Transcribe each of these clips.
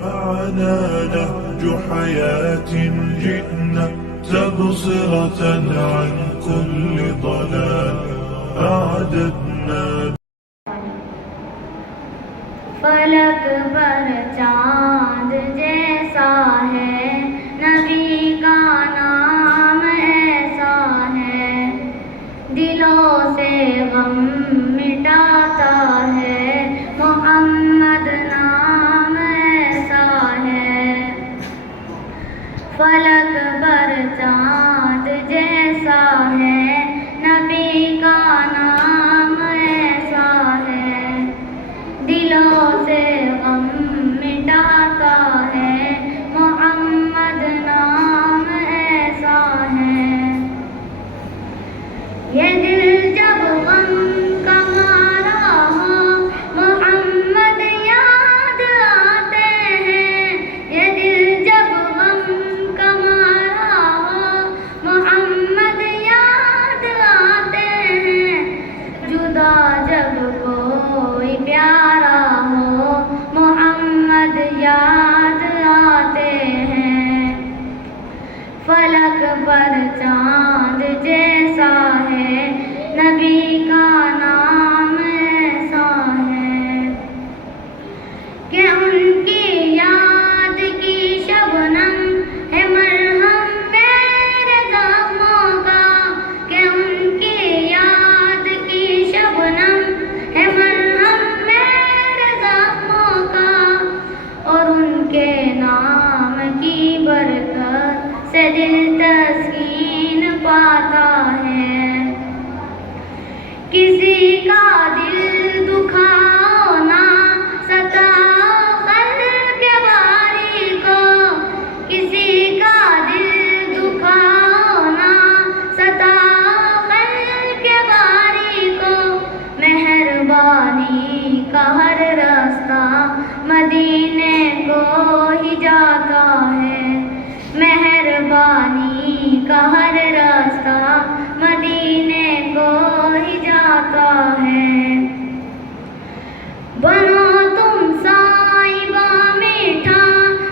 معنا نهج حياة جئنا تبصرة عن كل ضلال أعددنا. فلک پر چاند جیسا ہے نبی کا نام ایسا ہے، دلوں سے غم مٹاتا ہے محمد نام ایسا ہے۔ فلک پر چاند جیسا ہے نبی کا نام ایسا ہے، دلوں سے غم مٹاتا ہے محمد نام ایسا ہے۔ یہ دل جب غم کا مارا ہو محمد یاد آتے ہیں، یہ دل جب غم کا مارا ہو محمد یاد آتے ہیں، جدا جب کوئی پیارا ہو محمد یاد آتے ہیں۔ فلک پر چاند جیسا ہے نبی کا نام ایسا ہے، کہ ان کی یاد کی شبنم ہے مرہم میرے زخموں کا، کہ ان کی یاد کی شبنم ہے مرہم میرے زخموں کا، اور ان کے نام کی برکت سے دل تسکین پاتا ہے۔ کسی کا دل دکھاؤ نہ ستاؤ قلب کے باری کو، کسی کا دل دکھاؤ نہ ستاؤ قلب کے باری کو، مہربانی کا ہر راستہ مدینے کو ہی جاتا ہے، مہربانی کا ہر راستہ مدینے کو ہی جاتا ہے۔ بنو تم صائبہ میٹھا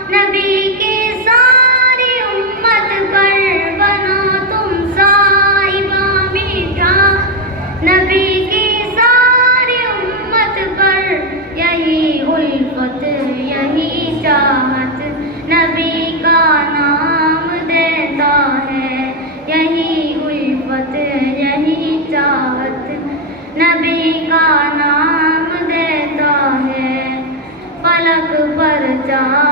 نبی کی ساری امت پر، بنو تم صائبہ میٹھا نبی کی ساری امت پر، یہی الفت یہی چاہت نبی کا نام دیتا ہے، یہی الفت یہی چاہت نبی کا نام دیتا ہے۔ فلک پر چاند